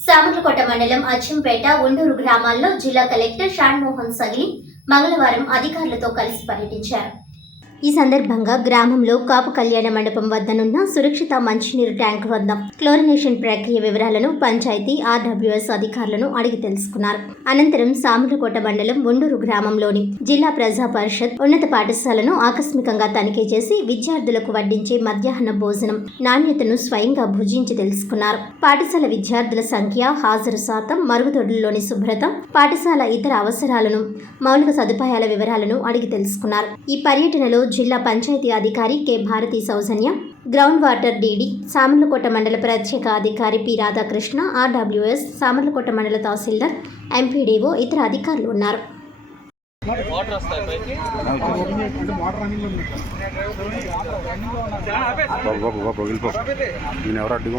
సామర్లకోట మండలం అచ్చంపేట ఉండూరు గ్రామాల్లో జిల్లా కలెక్టర్ షాన్ మోహన్ సగిలి మంగళవారం అధికారులతో కలిసి పర్యటించారు. ఈ సందర్భంగా గ్రామంలో కాపు కళ్యాణ మండపం వద్దనున్న సురక్షిత మంచినీరు ట్యాంక్ వద్ద క్లోరినేషన్ ప్రక్రియ వివరాలను పంచాయతీ ఆర్డబ్ల్యూఎస్ అధికారులను అడిగి తెలుసుకున్నారు. అనంతరం సామర్లకోట మండలం ఉండూరు గ్రామంలోని జిల్లా ప్రజా పరిషత్ ఉన్నత పాఠశాలను ఆకస్మికంగా తనిఖీ చేసి విద్యార్థులకు వడ్డించే మధ్యాహ్న భోజనం నాణ్యతను స్వయంగా భుజించి తెలుసుకున్నారు. పాఠశాల విద్యార్థుల సంఖ్య హాజరు శాతం మరుగుదొడ్లలోని శుభ్రత పాఠశాల ఇతర అవసరాలను మౌలిక సదుపాయాల వివరాలను అడిగి తెలుసుకున్నారు. ఈ పర్యటనలో జిల్లా పంచాయతీ అధికారి K. Bharathi Sowjanya ground water DD Samarlakota మండల ప్రత్యేక అధికారి పి. రాధాకృష్ణ ఆర్డబ్ల్యూఎస్ సామర్లకోట మండల తహసీల్దార్ ఎంపీడీఓ ఇతర అధికారులు ఉన్నారు. నేను ఎవరు అడ్డుగా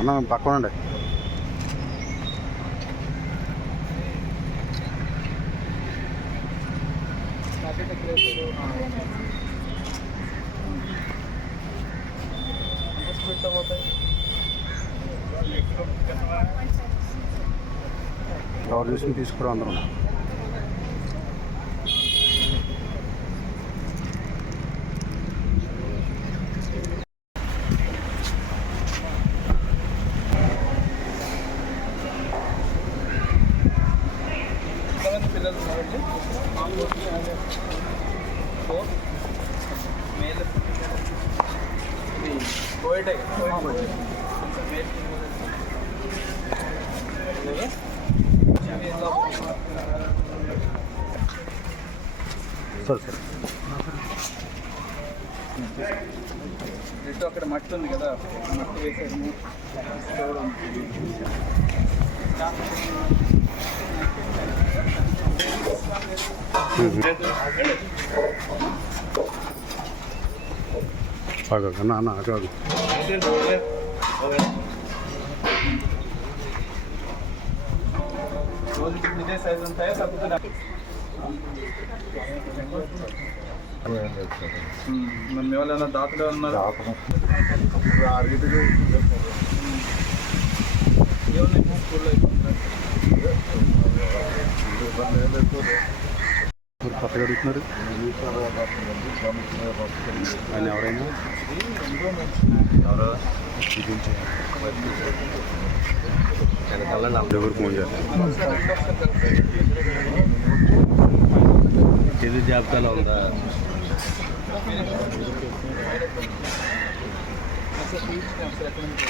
అన్న పక్కన ఉండే ఎవరు చూసి తీసుకురా అందరం ఎంతమంది పిల్లలు ఉన్నారండి ఫోర్ మేల్ ఇది కోవిడే కోవిడ్ ఇటు అక్కడ మట్టి ఉంది కదా మట్టి వేసాము ఆగు అన్న అన్న ఆగు ఆగు రోజు ఇదే సైజ్ ఉంటాయా తగ్గుతుంది మన దాతలు ఏమన్నా స్కూల్లో మీరు కొత్తగా అడుగుతున్నారు. ఆయన ఎవరైనా? ఎవరు ఫోన్ చేస్తారు ఇది జాబితాలో ఉందా? అసలు ఎక్కడ